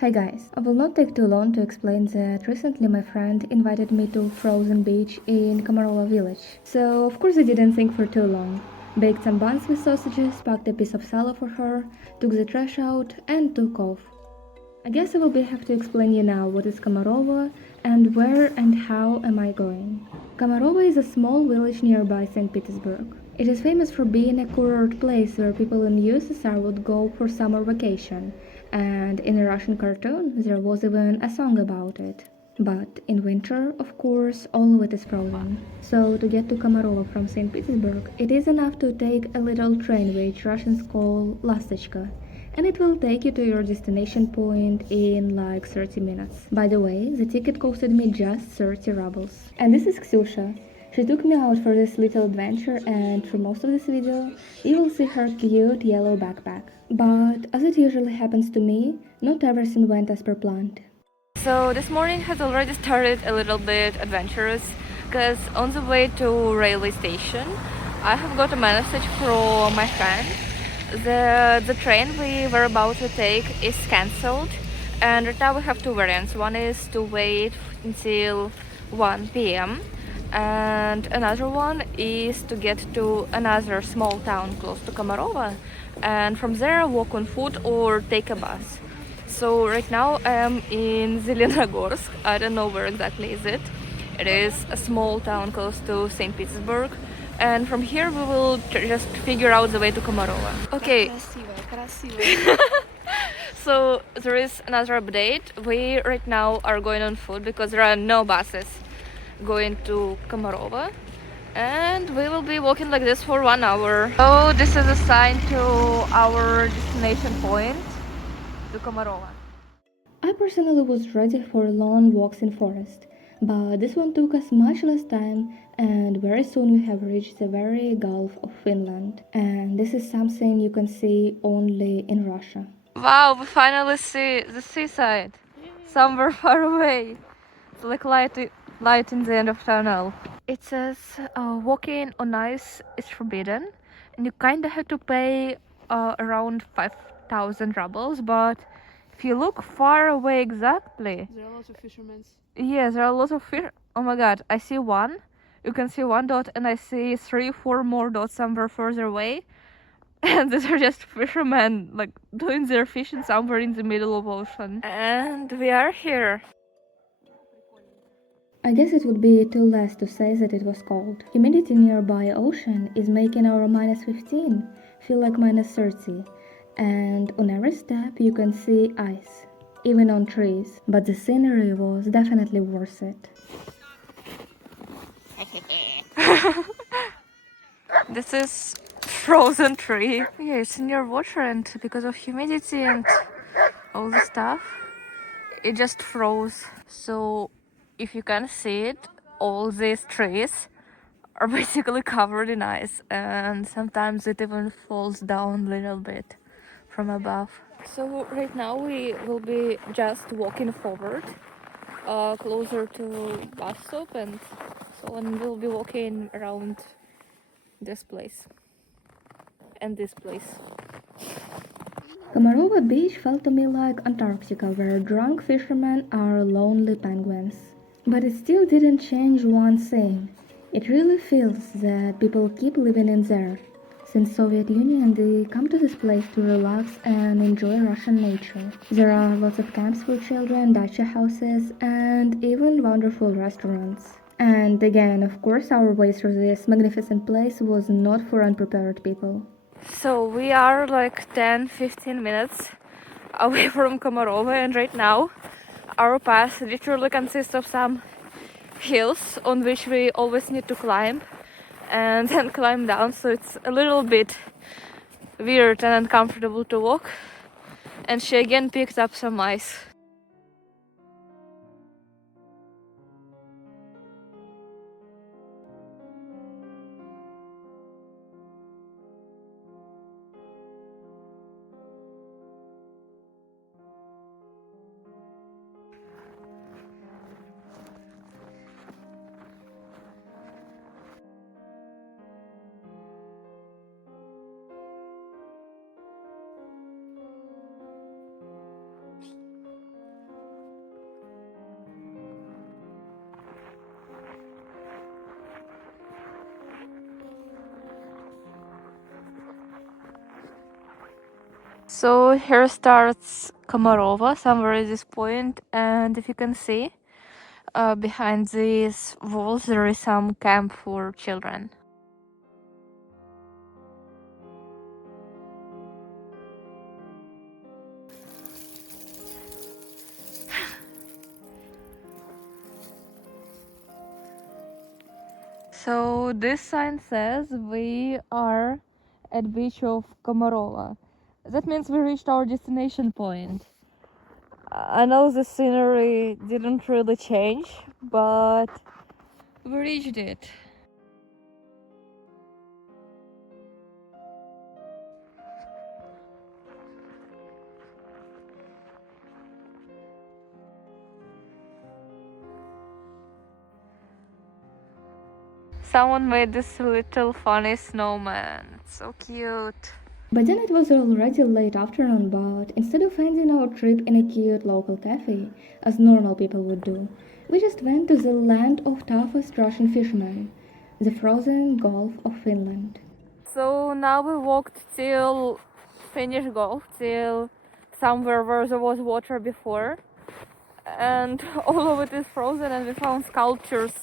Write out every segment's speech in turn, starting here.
Hi guys, I will not take too long to explain that recently my friend invited me to frozen beach in Kamarova village. So of course I didn't think for too long. Baked some buns with sausages, packed a piece of salad for her, took the trash out and took off. I guess I will have to explain you now what is Kamarova and where and how am I going. Kamarova is a small village nearby St. Petersburg. It is famous for being a kurort place where people in USSR would go for summer vacation, and in a Russian cartoon there was even a song about it. But in winter, of course, all of it is frozen. So to get to Kamarova from St. Petersburg, it is enough to take a little train which Russians call Lastочка, and it will take you to your destination point in like 30 minutes. By the way, the ticket costed me just 30 rubles. And this is Ksyusha. She took me out for this little adventure, and for most of this video, you will see her cute yellow backpack. But as it usually happens to me, not everything went as per planned. So this morning has already started a little bit adventurous, because on the way to railway station I have got a message from my friend. The train we were about to take is cancelled, and right now we have two variants. One is to wait until 1 p.m. and another one is to get to another small town close to Kamarova, and from there walk on foot or take a bus. So right now I am in Zelenogorsk. I don't know where exactly is it. It is a small town close to St. Petersburg. And from here we will just figure out the way to Komarova. Okay. So there is another update. We right now are going on foot because there are no buses going to Komarova. And we will be walking like this for 1 hour. So this is a sign to our destination point, to Komarova. I personally was ready for long walks in forest, but this one took us much less time, and very soon we have reached the very Gulf of Finland. And this is something you can see only in Russia. Wow, we finally see the seaside. Somewhere far away. It's like light in the end of tunnel. It says walking on ice is forbidden, and you kind of have to pay around 5,000 rubles. But if you look far away exactly, There are lots of fishermen. yeah, there are lots of fish. Oh my god, I see one. You can see one dot, and I see 3, 4 more dots somewhere further away. And these are just fishermen, like, doing their fishing somewhere in the middle of ocean. And we are here. I guess it would be too less to say that it was cold. Humidity nearby ocean is making our minus 15 feel like minus 30, and on every step you can see ice, even on trees, but the scenery was definitely worth it. This is frozen tree. Yeah, it's near water, and because of humidity and all the stuff, it just froze. So if you can see it, all these trees are basically covered in ice, and sometimes it even falls down a little bit from above. So right now we will be just walking forward, closer to bus stop, and so on. We'll be walking around this place and this place. Kamarova Beach felt to me like Antarctica, where drunk fishermen are lonely penguins. But it still didn't change one thing. It really feels that people keep living in there. Since Soviet Union, they come to this place to relax and enjoy Russian nature. There are lots of camps for children, dacha houses, and even wonderful restaurants. And again, of course, our way through this magnificent place was not for unprepared people. So we are like 10-15 minutes away from Komarova, and right now our path literally consists of some hills on which we always need to climb and then climb down, so it's a little bit weird and uncomfortable to walk. And she again picked up some ice. So here starts Kamarova, somewhere at this point, and if you can see, behind these walls there is some camp for children. So this sign says we are at beach of Komarova. That means we reached our destination point. I know the scenery didn't really change, but we reached it. Someone made this little funny snowman. It's so cute. But then it was already late afternoon, but instead of ending our trip in a cute local cafe, as normal people would do, we just went to the land of toughest Russian fishermen, the frozen Gulf of Finland. So now we walked till Finnish Gulf, till somewhere where there was water before. And all of it is frozen, and we found sculptures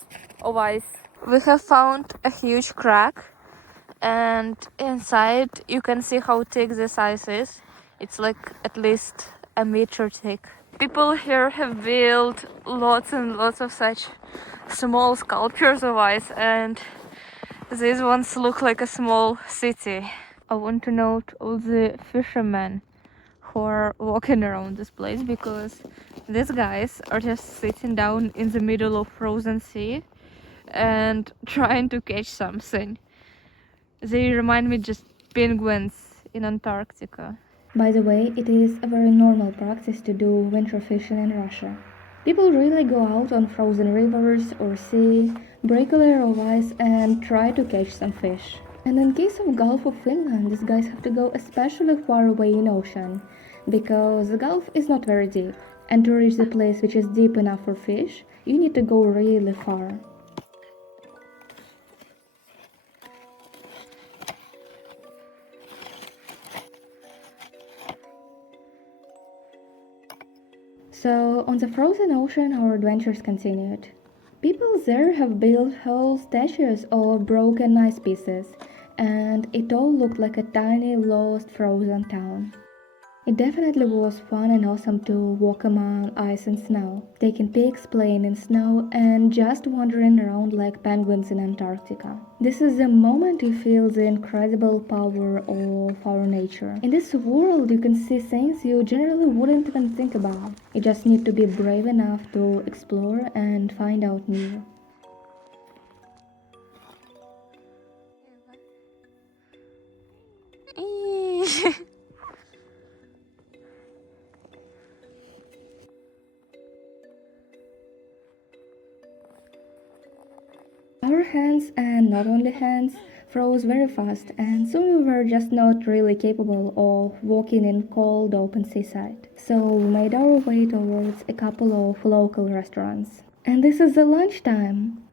of ice. We have found a huge crack, and inside you can see how thick this ice is. It's like at least a meter thick. People here have built lots and lots of such small sculptures of ice, and these ones look like a small city. I want to note all the fishermen who are walking around this place, because these guys are just sitting down in the middle of frozen sea and trying to catch something. They remind me just penguins in Antarctica. By the way, it is a very normal practice to do winter fishing in Russia. People really go out on frozen rivers or sea, break a layer of ice, and try to catch some fish. And in case of Gulf of Finland, these guys have to go especially far away in ocean, because the Gulf is not very deep. And to reach the place which is deep enough for fish, you need to go really far. So, on the frozen ocean, our adventures continued. People there have built whole statues of broken ice pieces, and it all looked like a tiny, lost, frozen town. It definitely was fun and awesome to walk among ice and snow, taking pics, playing in snow, and just wandering around like penguins in Antarctica. This is the moment you feel the incredible power of our nature. In this world, you can see things you generally wouldn't even think about. You just need to be brave enough to explore and find out new. Our hands, and not only hands, froze very fast, and soon we were just not really capable of walking in cold open seaside. So we made our way towards a couple of local restaurants. And this is the lunchtime.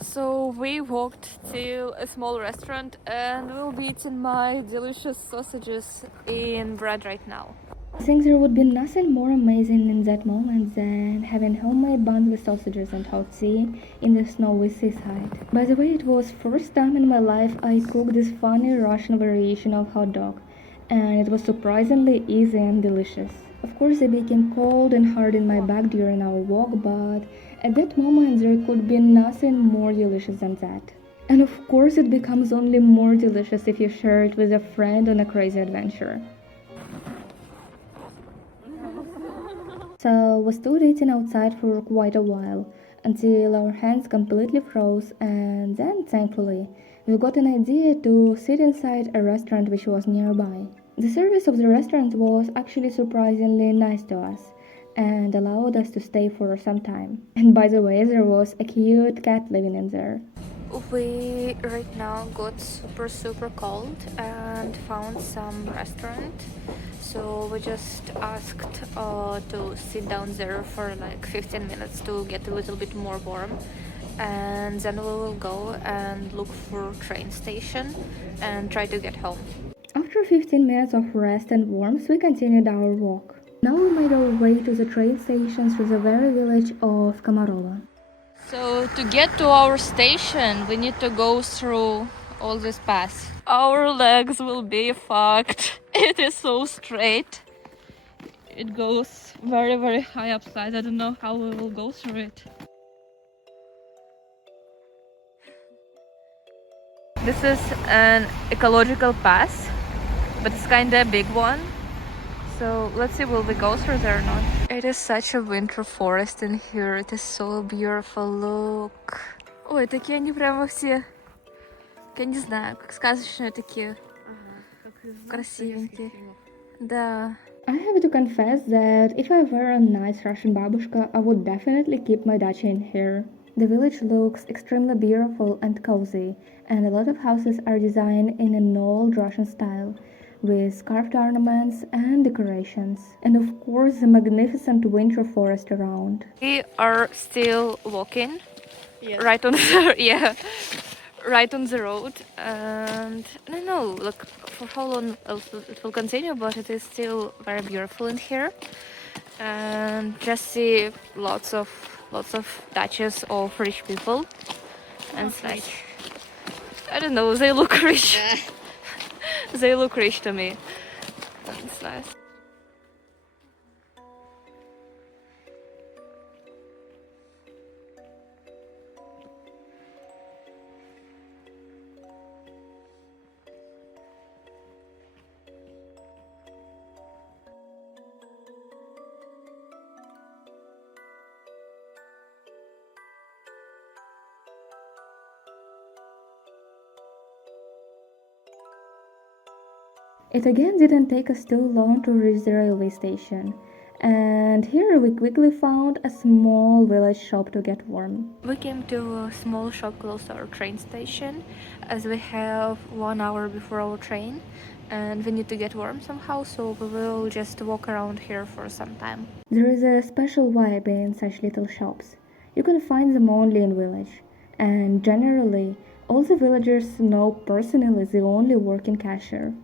So we walked to a small restaurant, and we'll be eating my delicious sausages in bread right now. I think there would be nothing more amazing in that moment than having homemade buns with sausages and hot tea in the snowy seaside. By the way, it was first time in my life I cooked this funny Russian variation of hot dog, and it was surprisingly easy and delicious. Of course, they became cold and hard in my back during our walk, but at that moment there could be nothing more delicious than that. And of course, it becomes only more delicious if you share it with a friend on a crazy adventure. So we stood eating outside for quite a while, until our hands completely froze, and then, thankfully, we got an idea to sit inside a restaurant which was nearby. The service of the restaurant was actually surprisingly nice to us, and allowed us to stay for some time. And by the way, there was a cute cat living in there. We right now got super cold and found some restaurant. So we just asked to sit down there for like 15 minutes to get a little bit more warm. And then we will go and look for train station and try to get home. After After 15 minutes of rest and warmth, we continued our walk. Now we made our way to the train station through the very village of Kamarova. So to get to our station, we need to go through all this path. Our legs will be fucked. It is so straight. It goes very, very high upside. I don't know how we will go through it. This is an ecological path, but it's kinda a big one. So let's see, will we go through there or not? It is such a winter forest in here. It is so beautiful. Look. Ой, такие они прямо все, я не знаю, как сказочные такие. Красивенькие. Да. I have to confess that if I were a nice Russian babushka, I would definitely keep my dacha in here. The village looks extremely beautiful and cozy, and a lot of houses are designed in an old Russian style, with carved ornaments and decorations, and of course the magnificent winter forest around. We are still walking, right on the right on the road, and I don't know, like for how long else it will continue, but it is still very beautiful in here, and just see lots of dachas of rich people, and it's like, I don't know, they look rich. They look rich to me. It's nice. It again didn't take us too long to reach the railway station, and here we quickly found a small village shop to get warm. We came to a small shop close to our train station, as we have 1 hour before our train, and we need to get warm somehow, so we will just walk around here for some time. There is a special vibe in such little shops. You can find them only in village, and generally, all the villagers know personally the only working cashier.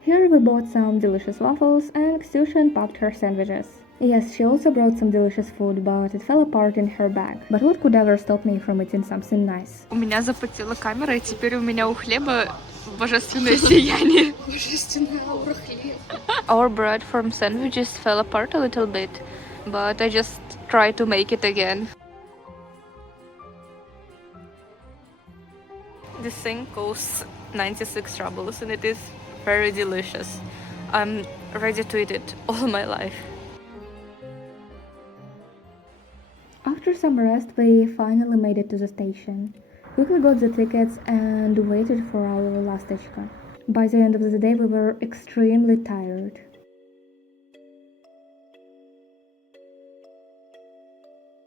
Here we bought some delicious waffles and Ksyusha unpacked her sandwiches. Yes, she also brought some delicious food, but it fell apart in her bag. But what could ever stop me from eating something nice? У меня запотела камера, и теперь у меня у хлеба божественное сияние. Божественная аура хлеба. Our bread from sandwiches fell apart a little bit, but I just tried to make it again. This thing costs 96 rubles and it is very delicious. I'm ready to eat it all my life. After some rest, we finally made it to the station. Quickly got the tickets and waited for our last tachka. By the end of the day, we were extremely tired.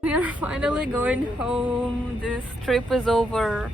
We are finally going home. This trip is over.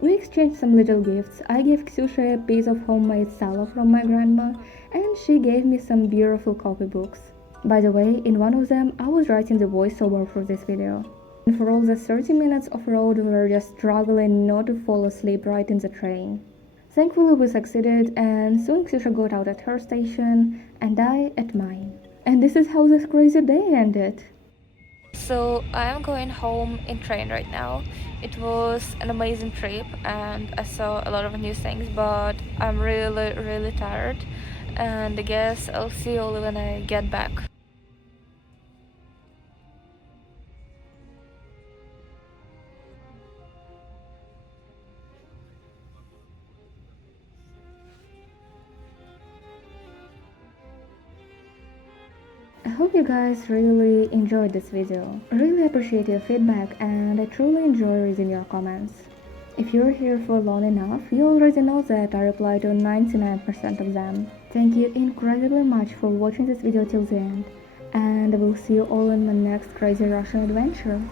We exchanged some little gifts. I gave Ksyusha a piece of homemade salad from my grandma, and she gave me some beautiful copybooks. By the way, in one of them, I was writing the voiceover for this video. And for all the 30 minutes of road, we were just struggling not to fall asleep right in the train. Thankfully, we succeeded, and soon Ksyusha got out at her station, and I at mine. And this is how this crazy day ended. So I am going home in train right now. It was an amazing trip and I saw a lot of new things, but I'm really tired, and I guess I'll see you all when I get back. I hope you guys really enjoyed this video. I really appreciate your feedback and I truly enjoy reading your comments. If you're here for long enough, you already know that I reply to 99% of them. Thank you incredibly much for watching this video till the end, and I will see you all in my next crazy Russian adventure.